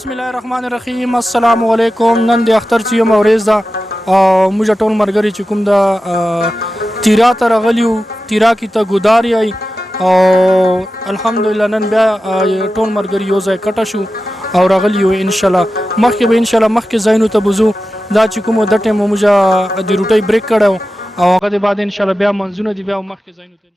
بسم الله الرحمن الرحیم. السلام علیکم. نن د اختر چې یم ورځ ده او موږ ټول ملګري چې کوم د تیرا ته راغلي یو، تیرا کې ته ګودار یی او الحمدلله نن بیا ټول ملګري یو ځای کټه شو او راغلي یو. انشاءالله مخکې به انشاءالله مخکې ځایونو ته به ځو. دا چې کوم د ټیم موږ د روټۍ بریک کړی او هغه د بعد انشاءالله بیا منځونه دي بیا مخکې ځایونو ته.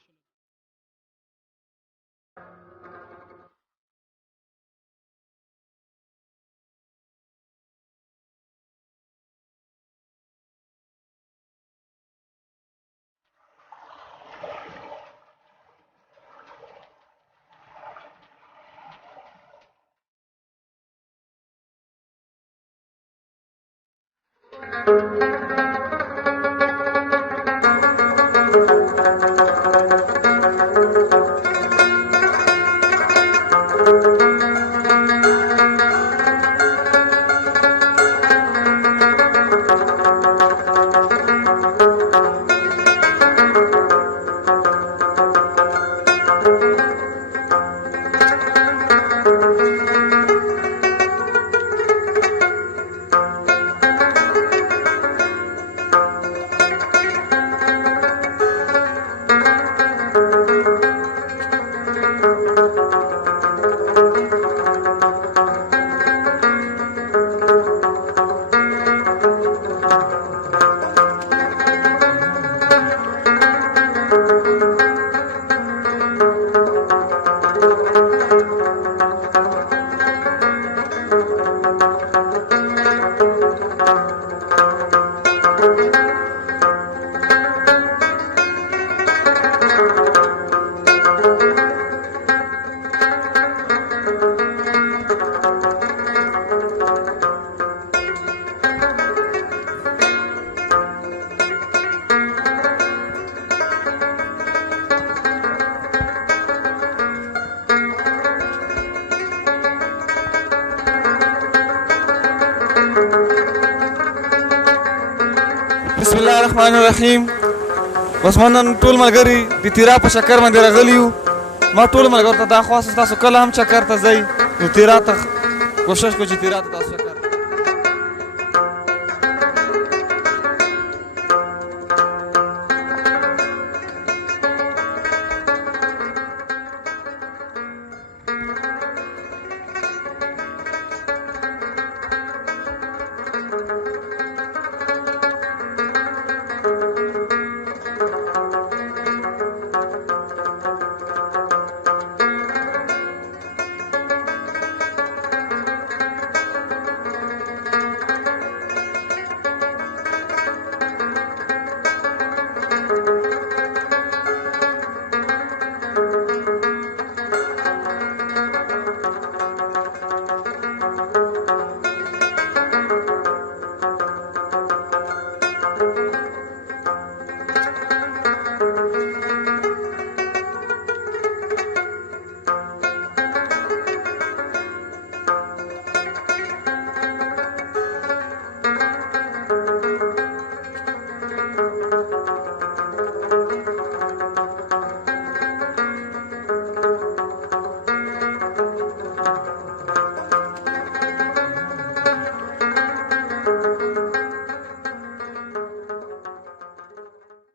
بسم الله الرحمن الرحیم. بس موږ نن ټول ملګري د تیرا په چکر باندې راغلي یو. ما ټول ملګرو ته دا خواست تاسو کله هم چکر ته ځئ نو تیرا ته کوشش کوئ چې تیرا ته تاسو